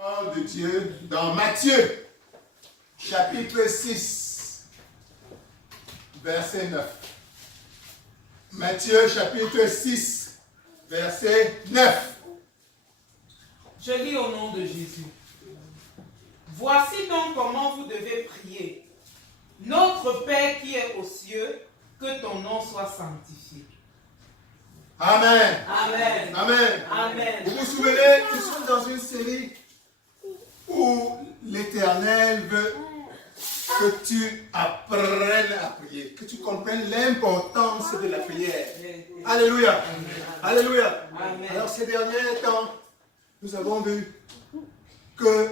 Parole de Dieu dans Matthieu, chapitre 6, verset 9. Matthieu, chapitre 6, verset 9. Je lis au nom de Jésus. Voici donc comment vous devez prier. Notre Père qui est aux cieux, que ton nom soit sanctifié. Amen. Amen. Amen. Amen. Vous vous souvenez, nous sommes dans une série où l'Éternel veut que tu apprennes à prier, que tu comprennes l'importance de la prière. Alléluia. Amen. Alléluia. Amen. Alors ces derniers temps, nous avons vu que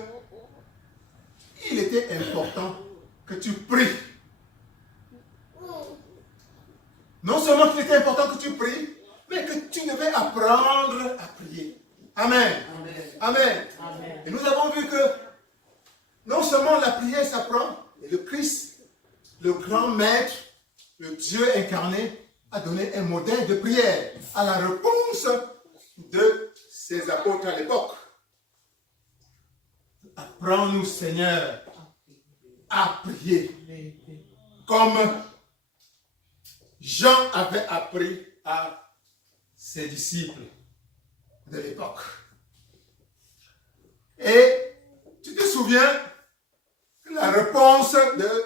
il était important que tu pries. Non seulement qu'il était important que tu pries, mais que tu devais apprendre à prier. Amen. Amen. Amen. Amen. Et nous avons vu que non seulement la prière s'apprend, mais le Christ, le grand maître, le Dieu incarné, a donné un modèle de prière à la réponse de ses apôtres à l'époque. Apprends-nous, Seigneur, à prier comme Jean avait appris à ses disciples de l'époque. Et tu te souviens que la réponse de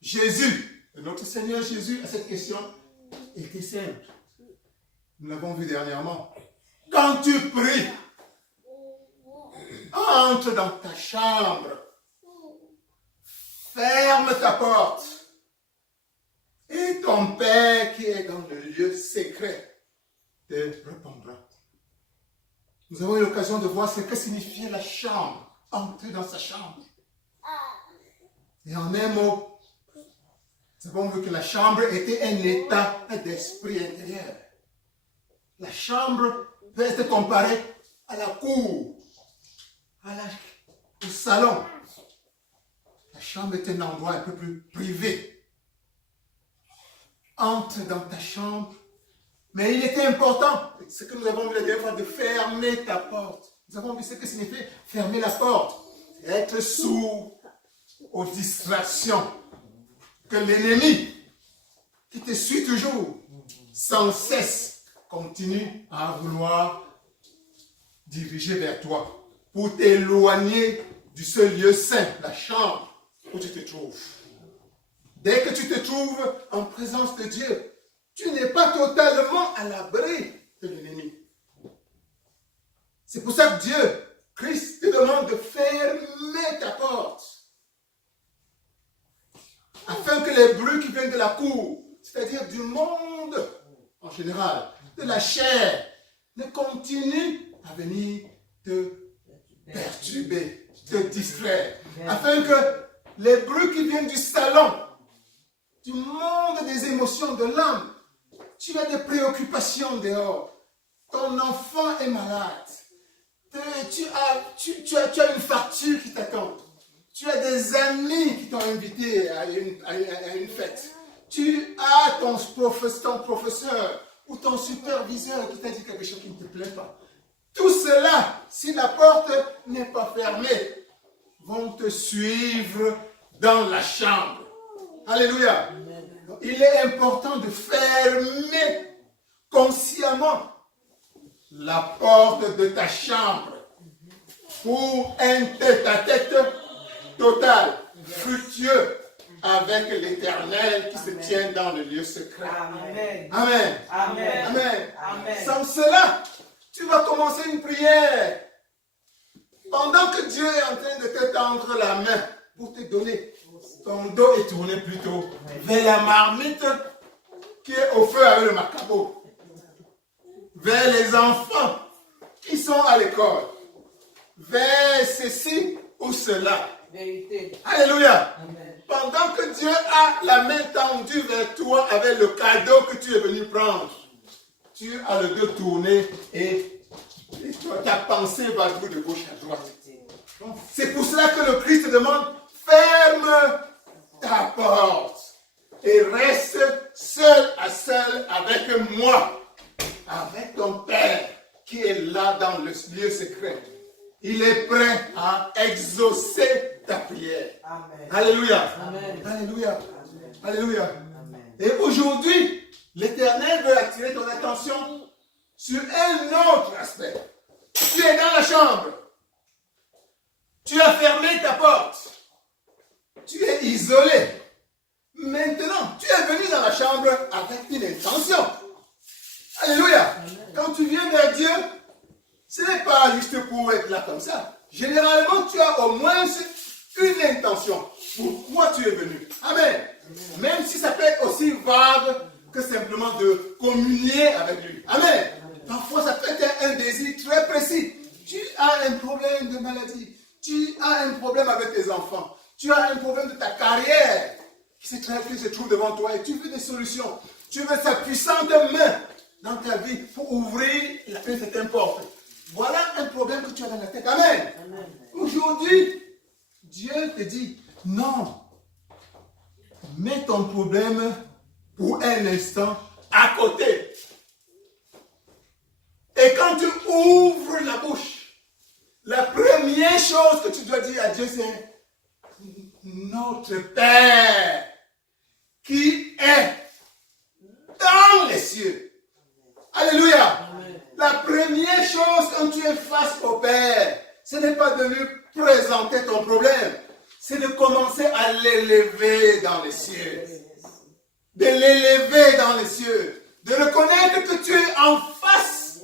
Jésus, de notre Seigneur Jésus, à cette question était simple. Nous l'avons vu dernièrement. Quand tu pries, entre dans ta chambre, ferme ta porte, et ton Père qui est dans le lieu secret te répondra. Nous avons eu l'occasion de voir ce que signifiait la chambre, entrer dans sa chambre. Et en un mot, nous avons vu que la chambre était un état d'esprit intérieur. La chambre peut être comparée à la cour, au salon. La chambre est un endroit un peu plus privé. Entre dans ta chambre. Mais il était important, ce que nous avons vu la dernière fois, de fermer ta porte. Nous avons vu ce que signifie fermer la porte. Être sourd aux distractions. Que l'ennemi, qui te suit toujours, sans cesse, continue à vouloir diriger vers toi pour t'éloigner du seul lieu saint, la chambre où tu te trouves. Dès que tu te trouves en présence de Dieu, tu n'es pas totalement à l'abri de l'ennemi. C'est pour ça que Dieu, Christ, te demande de fermer ta porte. Afin que les bruits qui viennent de la cour, c'est-à-dire du monde en général, de la chair, ne continuent à venir te perturber, te distraire. Afin que les bruits qui viennent du salon, du monde des émotions de l'âme, tu as des préoccupations dehors. Ton enfant est malade. Tu as une facture qui t'attend. Tu as des amis qui t'ont invité à une fête. Tu as ton professeur ou ton superviseur qui t'a dit quelque chose qui ne te plaît pas. Tout cela, si la porte n'est pas fermée, vont te suivre dans la chambre. Alléluia. Donc, il est important de fermer consciemment la porte de ta chambre pour un tête-à-tête total, fructueux avec l'Éternel qui se tient dans le lieu secret. Amen. Amen. Amen. Amen. Amen. Sans cela, tu vas commencer une prière pendant que Dieu est en train de te tendre la main pour te donner. Ton dos est tourné plutôt vers la marmite qui est au feu avec le macabo. Vers les enfants qui sont à l'école. Vers ceci ou cela. Vérité. Alléluia. Amen. Pendant que Dieu a la main tendue vers toi avec le cadeau que tu es venu prendre, tu as le dos tourné et ta pensée va de gauche à droite. C'est pour cela que le Christ te demande, ferme ta porte et reste seul à seul avec moi, avec ton Père qui est là dans le lieu secret. il est prêt à exaucer ta prière. Amen. Alléluia. Amen. Alléluia. Amen. Alléluia. Amen. Et aujourd'hui, l'Éternel veut attirer ton attention sur un autre aspect. Tu es dans la chambre. Tu as fermé ta porte. Tu es isolé. Maintenant, tu es venu dans la chambre avec une intention. Alléluia. Quand tu viens vers Dieu, ce n'est pas juste pour être là comme ça. Généralement, tu as au moins une intention. Pourquoi tu es venu? Amen. Même si ça peut être aussi vague que simplement de communier avec lui. Amen. Parfois, ça peut être un désir très précis. Tu as un problème de maladie. Tu as un problème avec tes enfants. Tu as un problème de ta carrière qui se trouve devant toi et tu veux des solutions. Tu veux sa puissante main dans ta vie pour ouvrir la paix de cette porte. Voilà un problème que tu as dans la tête. Amen. Amen. Aujourd'hui, Dieu te dit, non, mets ton problème pour un instant à côté. Et quand tu ouvres la bouche, la première chose que tu dois dire à Dieu, c'est notre Père qui est dans les cieux. Alléluia. Amen. La première chose quand tu es face au Père, ce n'est pas de lui présenter ton problème, c'est de commencer à l'élever dans les cieux. De l'élever dans les cieux. De reconnaître que tu es en face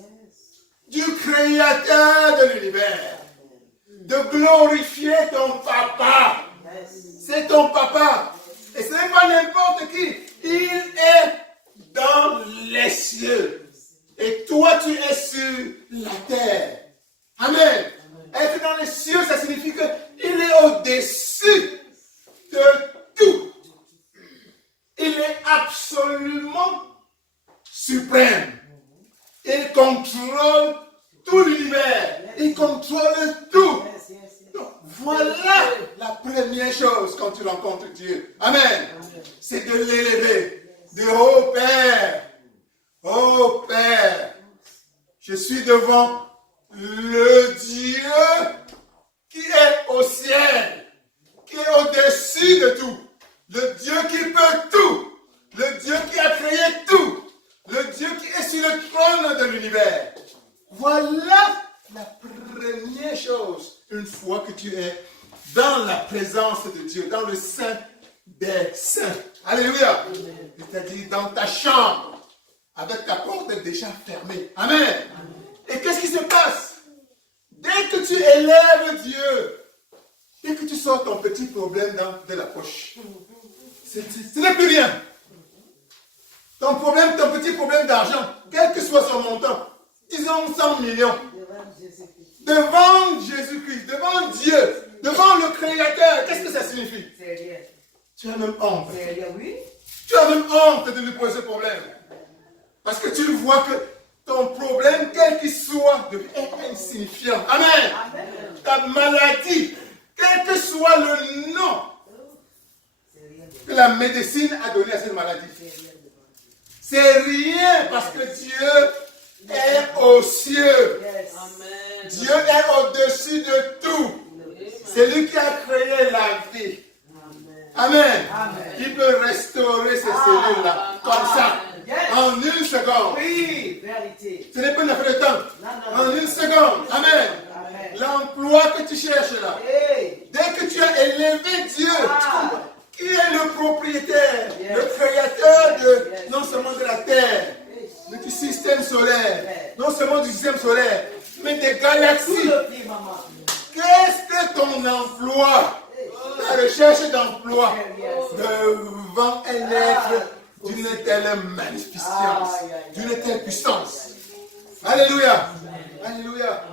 du Créateur de l'univers. De glorifier ton papa. C'est ton papa. Et ce n'est pas n'importe qui. Il est dans les cieux. Et toi, tu es sur la terre. Amen. Être dans les cieux, ça signifie qu'il est au-dessus de tout. Il est absolument suprême. Il contrôle tout l'univers. Il contrôle tout. Donc, voilà la première chose quand tu rencontres Dieu. Amen. C'est de l'élever. De oh Père. Oh Père. Je suis devant le Dieu qui est au ciel. Qui est au-dessus de tout. Le Dieu qui peut tout. Le Dieu qui a créé tout. Le Dieu qui est sur le trône de l'univers. Voilà la première chose, une fois que tu es dans la présence de Dieu, dans le Saint des Saints. Alléluia. C'est-à-dire dans ta chambre, avec ta porte déjà fermée. Amen. Et qu'est-ce qui se passe? Dès que tu élèves Dieu, dès que tu sors ton petit problème de la poche, ce n'est plus rien. Ton petit problème d'argent, quel que soit son montant, disons 100 millions, devant Jésus-Christ, devant Dieu, devant le Créateur, qu'est-ce que ça signifie? C'est rien. Tu as même honte. C'est rien, oui. Tu as même honte de lui poser ce problème. Parce que tu vois que ton problème, quel qu'il soit, est insignifiant. Amen. Amen. Ta maladie, quel que soit le nom C'est rien. que la médecine a donné à cette maladie. C'est rien parce que Dieu est aux cieux. Yes. Amen. Dieu est au-dessus de tout. C'est lui qui a créé la vie. Amen. Amen. Il peut restaurer ces cellules-là comme ça. Yes. En une seconde. Oui, vérité. Ce n'est pas une affaire de temps. Non, En une seconde. Amen. Amen. L'emploi que tu cherches là. Hey. Dès que tu as élevé Dieu, Ah. qui est le propriétaire, Yes. le créateur de, Yes. non seulement de la terre, mais du système solaire, non seulement du système solaire, mais des Tout galaxies. le prix, maman. Qu'est-ce que ton emploi, ta recherche d'emploi, devant un être d'une telle magnificence, Aïe, aïe, aïe. d'une telle puissance? Alléluia. Alléluia.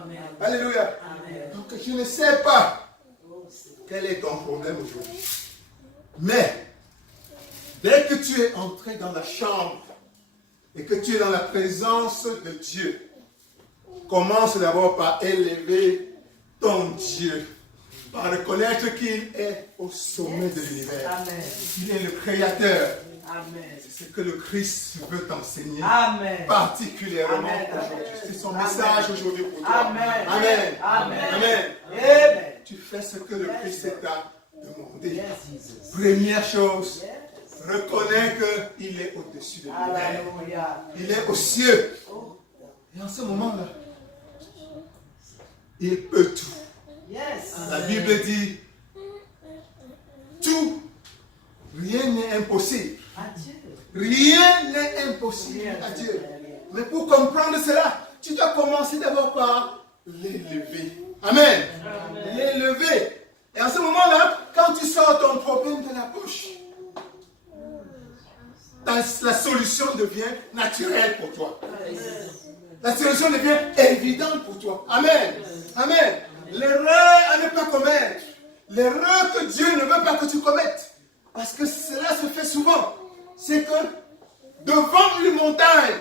Alléluia. Donc je ne sais pas quel est ton problème aujourd'hui. Mais, dès que tu es entré dans la chambre et que tu es dans la présence de Dieu, commence d'abord par élever ton Dieu. va reconnaître qu'il est au sommet de l'univers. Amen. Il est le créateur. Amen. C'est ce que le Christ veut t'enseigner Amen. particulièrement Amen. aujourd'hui. C'est son Amen. message aujourd'hui pour toi. Amen. Amen. Amen. Amen. Amen. Tu fais ce que le Christ t'a demandé. Yes, Jesus. Première chose, Yes. reconnais qu'il est au-dessus de l'univers. Hallelujah. Il est aux cieux. Oh, Et en ce moment-là, il peut tout. yes. La Bible dit, tout, rien n'est impossible. Adieu. Rien n'est impossible à Dieu. Mais pour comprendre cela, tu dois commencer d'abord par l'élever. Amen. L'élever. Et en ce moment-là, quand tu sors ton problème de la poche, la solution devient naturelle pour toi. La solution devient évidente pour toi. Amen. Amen. L'erreur à ne pas commettre. L'erreur que Dieu ne veut pas que tu commettes. Parce que cela se fait souvent. C'est que devant une montagne,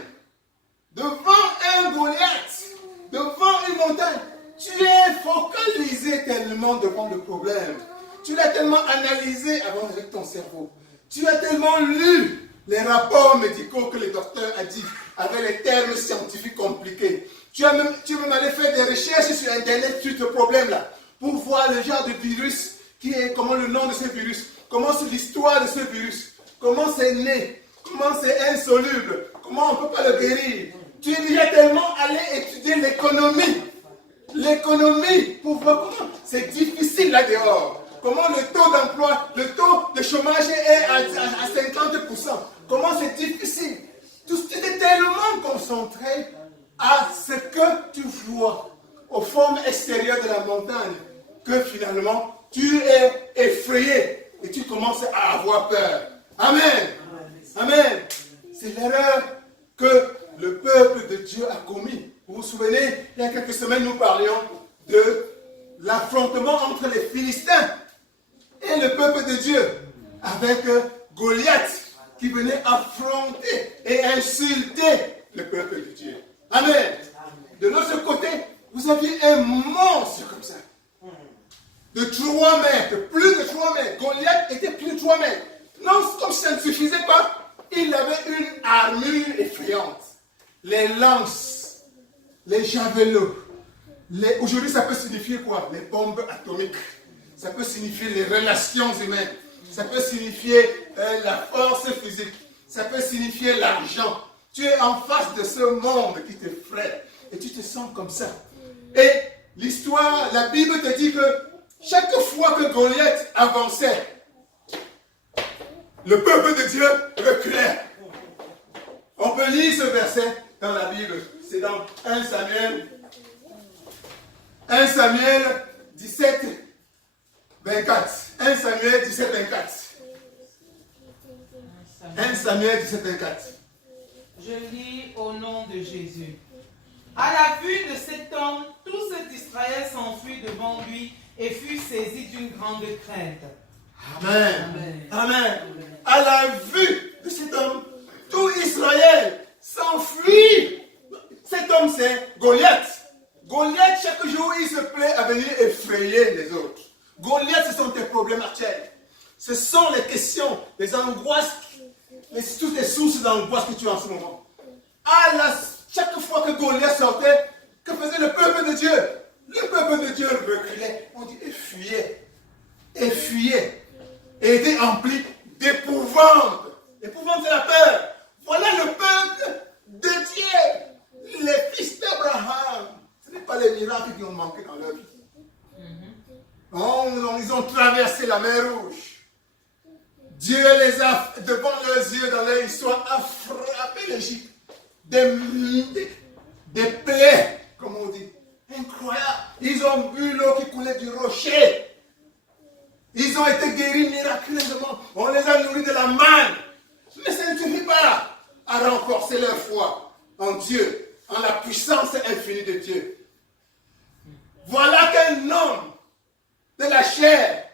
devant un Goliath, devant une montagne, tu es focalisé tellement devant le problème. Tu l'as tellement analysé avant avec ton cerveau. Tu as tellement lu les rapports médicaux que le docteur a dit avec les termes scientifiques compliqués. Tu es même allé faire des recherches sur Internet sur ce problème-là pour voir le genre de virus comment le nom de ce virus, comment c'est l'histoire de ce virus, comment c'est né, comment c'est insoluble, comment on ne peut pas le guérir. Tu es déjà tellement allé étudier l'économie. L'économie, pour voir comment c'est difficile là dehors. Comment le taux d'emploi, le taux de chômage est à 50%. Comment c'est difficile. Tu es tellement concentré à ce que tu vois aux formes extérieures de la montagne que finalement tu es effrayé et tu commences à avoir peur. Amen. Amen. C'est l'erreur que le peuple de Dieu a commis. Vous vous souvenez, il y a quelques semaines, nous parlions de l'affrontement entre les Philistins et le peuple de Dieu, avec Goliath qui venait affronter et insulter le peuple de Dieu. Amen. De l'autre côté, vous aviez un monstre comme ça, de 3 mètres, plus de 3 mètres. Goliath était plus de 3 mètres. Non, comme ça ne suffisait pas, il avait une armure effrayante. Les lances, les javelots. Aujourd'hui, ça peut signifier quoi? Les bombes atomiques. Ça peut signifier les relations humaines. Ça peut signifier la force physique. Ça peut signifier l'argent. Tu es en face de ce monde qui t'effraie. Et tu te sens comme ça. Et l'histoire, la Bible te dit que chaque fois que Goliath avançait, le peuple de Dieu reculait. On peut lire ce verset dans la Bible. C'est dans 1 Samuel 17, 24. 1 Samuel 17, 24. 1 Samuel 17, 24. Je lis au nom de Jésus. À la vue de cet homme, tout cet Israël s'enfuit devant lui et fut saisi d'une grande crainte. Amen. Amen. À la vue de cet homme, tout Israël s'enfuit. Cet homme, c'est Goliath. Goliath, chaque jour, il se plaît à venir effrayer les autres. Goliath, ce sont tes problèmes actuels. Ce sont les questions, les angoisses, toutes les sources d'angoisse que tu as en ce moment. Chaque fois que Goliath sortait, que faisait le peuple de Dieu? Le peuple de Dieu reculait. On dit, et fuyait. Et fuyait. Et était empli d'épouvante. L'épouvante, c'est la peur. Voilà le peuple de Dieu. Les fils d'Abraham. Ce n'est pas les miracles qui ont manqué dans leur vie. Ils ont traversé la mer Rouge. Dieu les a, devant leurs yeux, dans leur histoire, a frappé l'Égypte. Des plaies, comme on dit. Incroyable. Ils ont bu l'eau qui coulait du rocher. Ils ont été guéris miraculeusement. On les a nourris de la manne. Mais ça ne suffit pas à renforcer leur foi en Dieu, en la puissance infinie de Dieu. Voilà qu'un homme de la chair,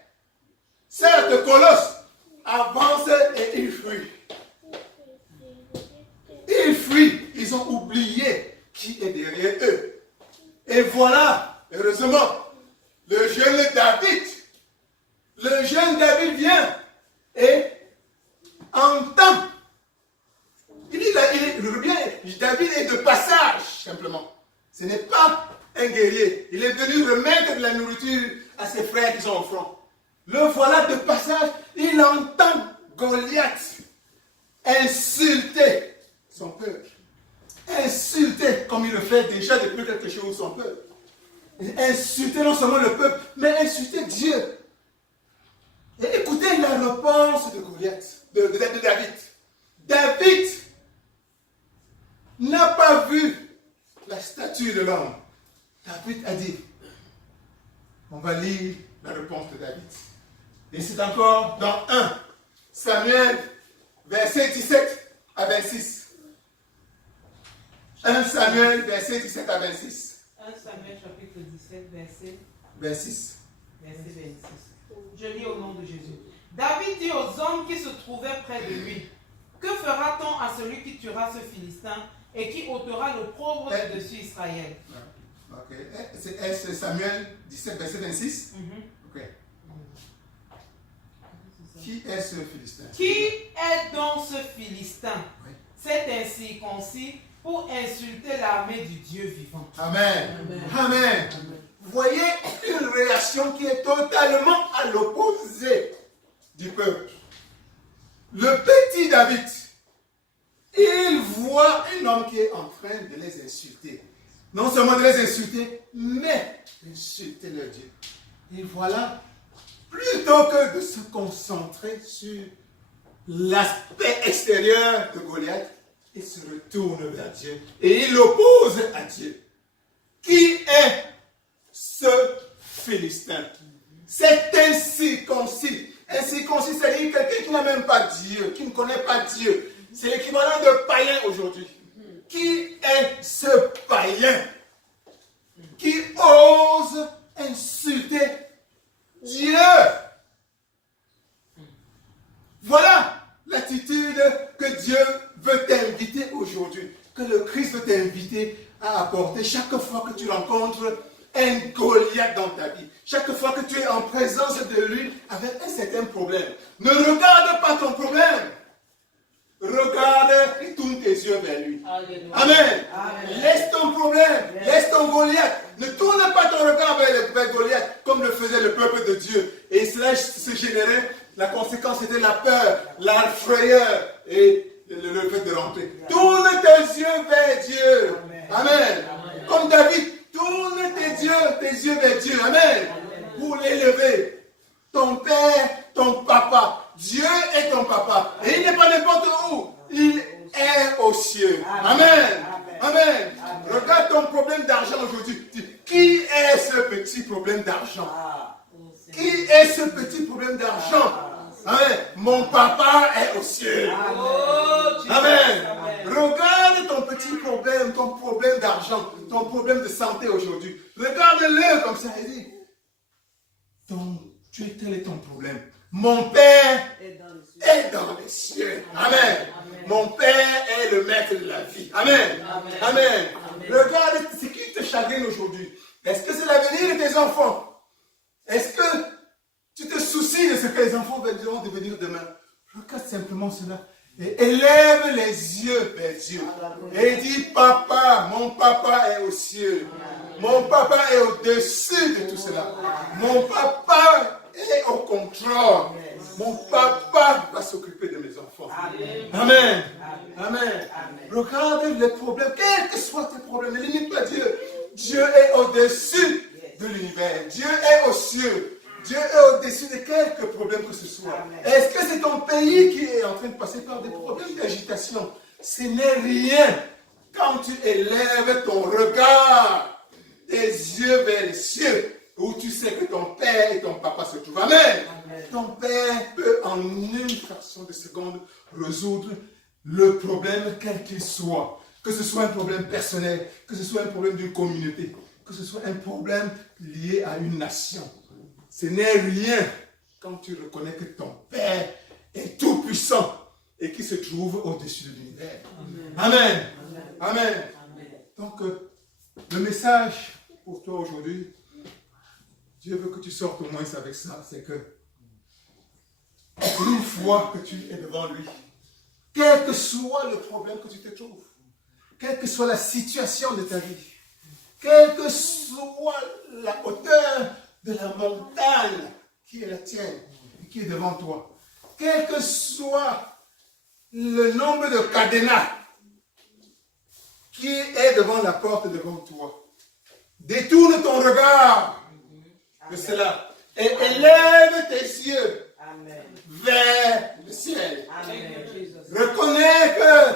certes colosse, avance et il fuit. Ils fuient. Ils ont oublié qui est derrière eux. Et voilà, heureusement, le jeune David. Le jeune David vient et entend. David est de passage, simplement. Ce n'est pas un guerrier. Il est venu remettre de la nourriture à ses frères qui sont au front. Le voilà de passage. Il entend Goliath insulter son peuple. Insulter, comme il le fait déjà depuis quelque chose, son peuple. Insulter non seulement le peuple, mais insulter Dieu. Et écoutez la réponse de Goliath, de David. David n'a pas vu la statue de l'homme. David a dit, on va lire la réponse de David. Et c'est encore dans 1 Samuel, verset 17 à 26. 1 Samuel, verset 17 à 26. 1 Samuel, chapitre 17, verset 26. 26. Je lis au nom de Jésus. David dit aux hommes qui se trouvaient près de lui, que fera-t-on à celui qui tuera ce Philistin et qui ôtera l'opprobre de dessus Israël? Ok. C'est Samuel 17, verset 26. Ok. Qui est ce Philistin? Qui est donc ce Philistin? Oui. C'est incirconcis pour insulter l'armée du Dieu vivant. Amen. Amen. Vous voyez une réaction qui est totalement à l'opposé du peuple. Le petit David, il voit un homme qui est en train de les insulter. Non seulement de les insulter, mais d'insulter leur Dieu. Et voilà, plutôt que de se concentrer sur l'aspect extérieur de Goliath, il se retourne vers Dieu et il l'oppose à Dieu. Qui est ce Philistin? C'est incirconcis. Incirconcis, c'est-à-dire quelqu'un qui n'a même pas Dieu, qui ne connaît pas Dieu. C'est l'équivalent de païen aujourd'hui. Qui est ce païen qui ose insulter Dieu? Voilà l'attitude que Dieu veut t'inviter aujourd'hui, que le Christ veut t'inviter à apporter chaque fois que tu rencontres un Goliath dans ta vie. Chaque fois que tu es en présence de lui avec un certain problème. Ne regarde pas ton problème. Regarde et tourne tes yeux vers lui. Amen. Amen. Laisse ton problème, laisse ton Goliath. Ne tourne pas ton regard vers Goliath comme le faisait le peuple de Dieu. Et cela se générait, la conséquence était la peur, la frayeur et le fait de rentrer. Tourne tes yeux vers Dieu. Amen. Comme David, tourne tes yeux vers Dieu. Amen. Pour l'élever. Ton père, ton papa. Dieu est ton papa. Et il n'est pas n'importe où. Il est aux cieux. Amen. Amen. Regarde ton problème d'argent aujourd'hui. Qui est ce petit problème d'argent? Qui est ce petit problème d'argent? Amen. Mon papa est aux cieux. Amen. Regarde ton petit problème, ton problème d'argent, ton problème de santé aujourd'hui. Regarde-le comme ça et dis, tel est ton problème. Mon Père est dans les cieux. Amen. Mon Père est le maître de la vie. Amen. Amen. Regarde ce qui te chagrine aujourd'hui. Est-ce que c'est l'avenir de tes enfants? Est-ce que tu te soucies de ce que les enfants vont devenir demain? Regarde simplement cela. Et élève les yeux vers Dieu. Et dis, papa, mon papa est aux cieux. Mon papa est au-dessus de tout cela. Mon papa est au contrôle. Mon papa va s'occuper de mes enfants. Amen. Amen. Regarde les problèmes, quels que soient tes problèmes, ne limite pas Dieu. Dieu est au-dessus de l'univers. Dieu est aux cieux. Dieu est au-dessus de quelques problèmes que ce soit. Est-ce que c'est ton pays qui est en train de passer par des problèmes d'agitation? Ce n'est rien quand tu élèves ton regard, tes yeux vers les cieux, où tu sais que ton père et ton papa se trouvent. Amen. Ton père peut en une fraction de seconde résoudre le problème quel qu'il soit. Que ce soit un problème personnel, que ce soit un problème d'une communauté, que ce soit un problème lié à une nation. Ce n'est rien quand tu reconnais que ton Père est tout puissant et qui se trouve au-dessus de l'univers. Amen. Amen. Donc, le message pour toi aujourd'hui, Dieu veut que tu sortes au moins avec ça, c'est que une fois que tu es devant lui, quel que soit le problème que tu te trouves, quelle que soit la situation de ta vie, quelle que soit la hauteur de la montagne qui est la tienne et qui est devant toi, quel que soit le nombre de cadenas qui est devant la porte devant toi, détourne ton regard de cela et élève tes yeux vers le ciel. Reconnais que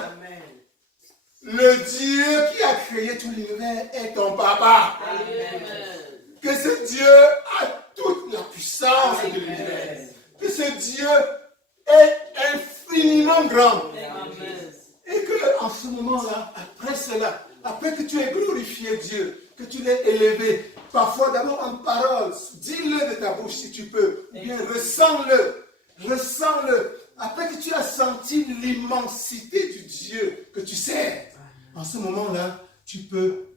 le Dieu qui a créé tout l'univers est ton papa. Que ce Dieu a toute la puissance de l'univers. Que ce Dieu est infiniment grand. Et que en ce moment-là, après cela, après que tu aies glorifié Dieu, que tu l'aies élevé, parfois d'abord en parole, dis-le de ta bouche si tu peux, ou bien ressens-le, ressens-le. Après que tu as senti l'immensité du Dieu que tu sers, en ce moment-là, tu peux,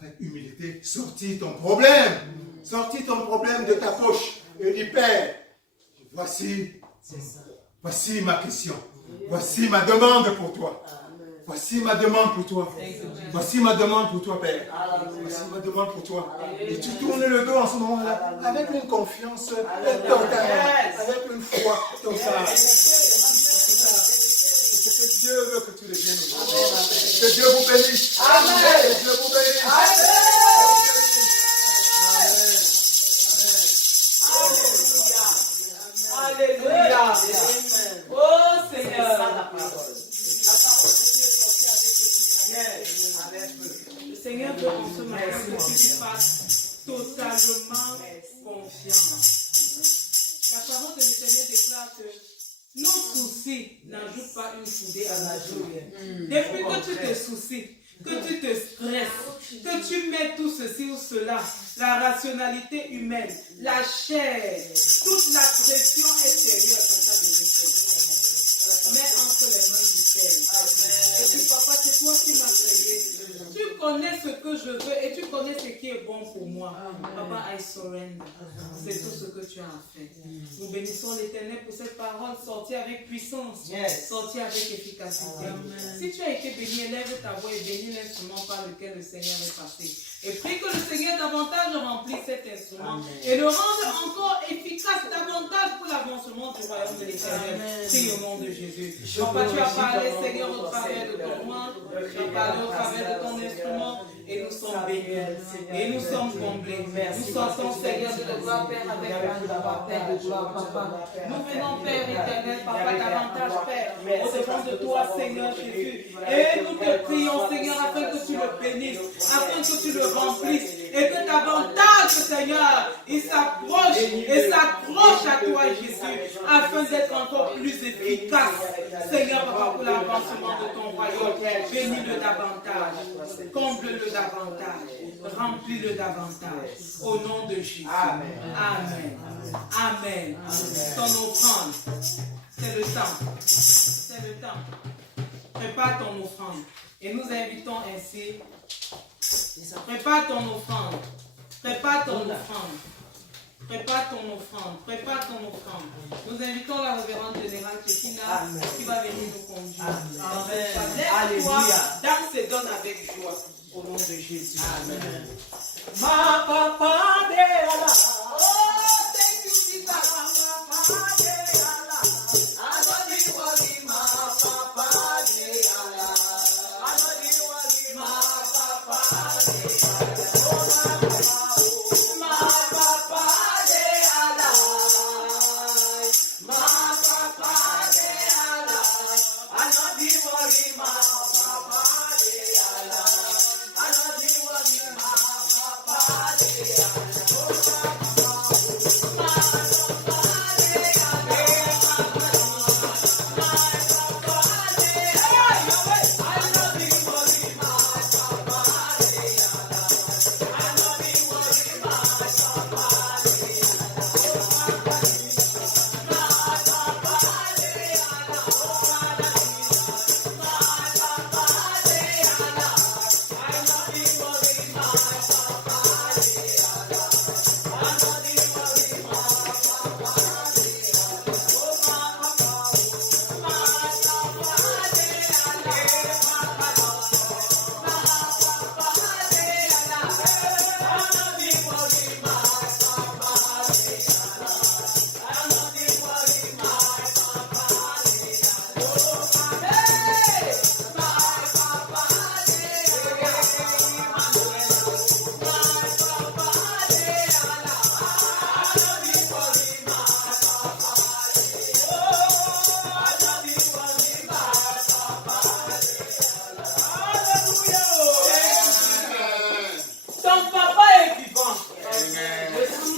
avec humilité, sortir ton problème de ta poche et dire, Père, voici ma question, voici ma demande pour toi. Voici ma demande pour toi. Voici ma demande pour toi, Père. Voici ma demande pour toi. Et tu tournes le dos en ce moment-là avec une confiance totale, avec une foi totale. C'est ce que Dieu veut que tu deviennes aujourd'hui. Que Dieu vous bénisse. Amen. Que Dieu vous bénisse. Amen. Alléluia. Oh Seigneur. Le Seigneur veut en ce moment que tu lui fasses totalement confiance. La parole de l'Éternel déclare que nos soucis n'ajoutent pas une coudée à la joie. Depuis que tu te soucies, que tu te stresses, que tu mets tout ceci ou cela, la rationalité humaine, la chair, toute la pression extérieure, mets entre les mains du Père. Et dis, papa, c'est toi qui m'as créé. Tu connais ce que je veux et tu connais ce qui est bon pour moi. Papa, I surrender. C'est tout ce que tu as fait. Nous bénissons l'Éternel pour cette parole sortie avec puissance, sortie avec efficacité. Si tu as été béni, élève ta voix et bénis l'instrument par lequel le Seigneur est passé. Et prie que le Seigneur davantage remplisse cet instrument et le rende encore efficace davantage pour l'avancement du royaume de l'Éternel. Prie au nom de Jésus. Papa, tu as parlé, Seigneur, au travers de ton roi, tu as parlé au travers de ton instrument, et nous sommes bénis, et nous sommes comblés. Nous sortons, Seigneur, de gloire, Père, avec la gloire, Père, de gloire, Papa. Nous venons, Père éternel, Papa, davantage, Père, au-devant de toi, Seigneur Jésus. Et nous te prions, Seigneur, afin que tu le bénisses, afin que tu le remplisses, et que davantage, Seigneur, il s'approche et s'accroche à toi, Jésus, afin d'être encore plus efficace, Seigneur, Papa, pour l'avancement de ton royaume. Bénis-le davantage, comble-le davantage, remplis-le davantage, au nom de Jésus. Amen. Amen. Amen. Ton offrande, c'est le temps. C'est le temps. Prépare ton offrande. Et nous invitons ainsi. Prépare ton offrande. Prépare ton offrande. Prépare ton offrande. Prépare ton offrande. Nous invitons la révérende générale Chekina qui va venir nous conduire. Amen. Lève-toi, danse et donne avec joie. Au nom de Jésus. Amen. Ma papa de Allah. Oh, thank you, Jesus. Ma papa de Allah. Anodi wali ma papa de Allah. Anodi wali ma papa de Allah. Ma papa de Allah. Ma papa de Allah. Anodi wali ma papa de Allah. Anodi wali ma papa de Allah.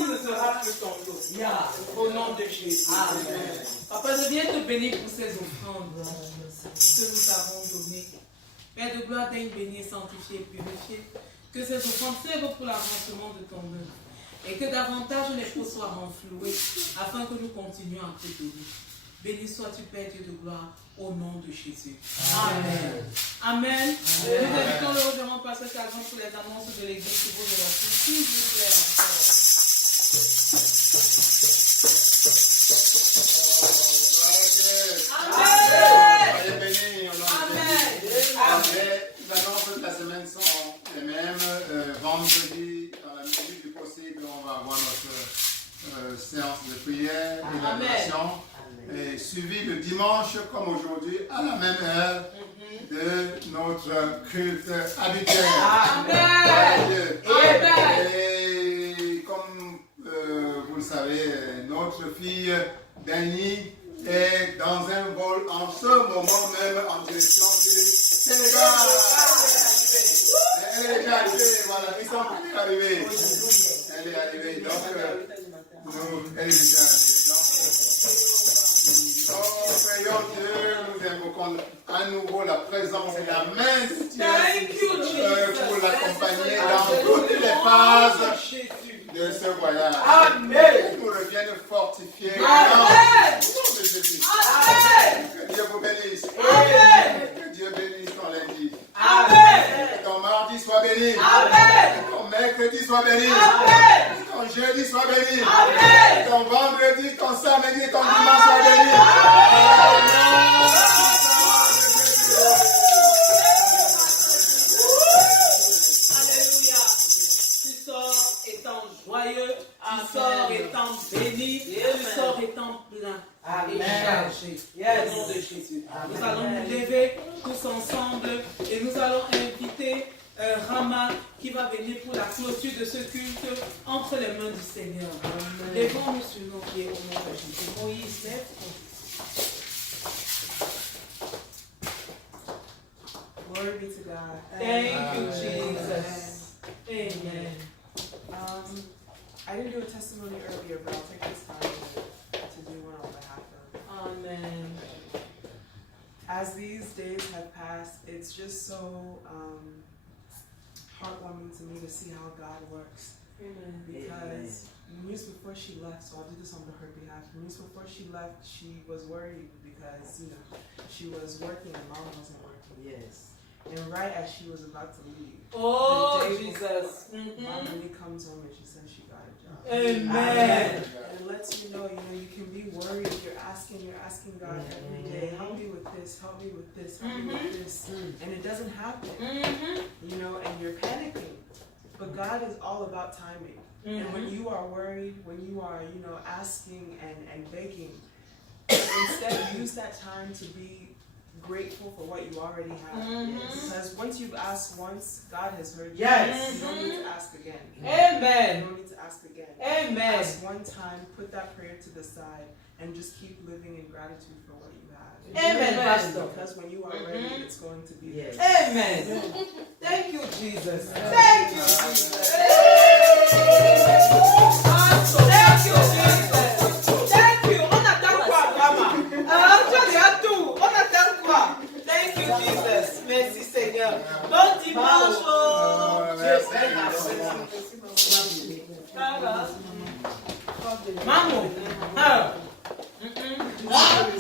ceci ne sera plus ton lot. Yeah. Au nom de Jésus. Amen. Papa, je viens te bénir pour ces offrandes que nous avons données. Père de gloire, daigne bénir, sanctifier et purifier. Que ces offrandes servent pour l'avancement de ton œuvre. Et que davantage les faux soient renfloués afin que nous continuions à te donner. Béni sois-tu, Père Dieu de gloire, au nom de Jésus. Amen. Amen. Nous invitons le reverend pasteur Calvin pour les annonces de l'église qui vous remercie. S'il vous plaît, encore. Soyez bénis au nom de Jésus. Les annonces de la semaine sont les mêmes. Vendredi, dans la mesure du possible, on va avoir notre séance de prière et d'adoration. Et suivi le dimanche, comme aujourd'hui, à la même heure de notre culte habituel. Amen. Amen. Et comme vous le savez, notre fille Dani est dans un vol en ce moment même en direction du Sénégal. Elle est déjà arrivée, voilà, ils sont tous arrivés. Elle est arrivée, donc elle est déjà arrivée. Nous prions Dieu, nous invoquons à nouveau la présence et la main de Dieu pour l'accompagner dans toutes les phases de ce voyage. Amen. Nous reviennent fortifiés. Amen. De Jésus. Amen. Que Dieu vous bénisse. Amen. Que Dieu bénisse ton lundi. Amen. Que ton mardi soit béni. Amen. Que ton mercredi soit béni. Amen. Que ton jeudi soit béni. Amen. Que ton vendredi, ton samedi et ton dimanche soit béni. Alléluia. Tu sors étant joyeux, tu sors étant béni, tu sors étant plein et chargé. Au nom de Jésus. Nous allons nous lever tous ensemble et nous allons inviter Rama qui va venir pour la clôture de ce culte entre les mains du Seigneur. Levons-nous sur nos pieds au nom de Jésus. Moïse, lève-toi. Glory be to God. Thank you, Jesus. Amen. I didn't do a testimony earlier, but I'll take this time to do one on behalf of. Amen. As these days have passed, it's just so heartwarming to me to see how God works. Amen. Because Muse, before she left, so I'll do this on her behalf. Muse, before she left, she was worried because, she was working and mom wasn't working. Yes. And right as she was about to leave, Oh, the day Jesus. Mom really comes home and she says she got a job. Amen. And it lets you know, you can be worried. You're asking God every day, help me with this, help me with this, help me with this. And it doesn't happen, and you're panicking. But God is all about timing. And when you are worried, when you are, asking and begging, instead use that time to be grateful for what you already have. Because once you've asked once, God has heard you. Yes. You don't need to ask again. Amen. You don't need to ask again. Amen. Ask one time, put that prayer to the side, and just keep living in gratitude for what you have. Amen, Pastor. Because when you are ready, it's going to be there. Amen. Thank you, Jesus. Thank you, Jesus. Thank you, Jesus. Thank you. On attend quoi, Rama? Tu as déjà tout. On attend quoi? Thank you, Jesus. Merci, Seigneur. Bon dimanche. Maman.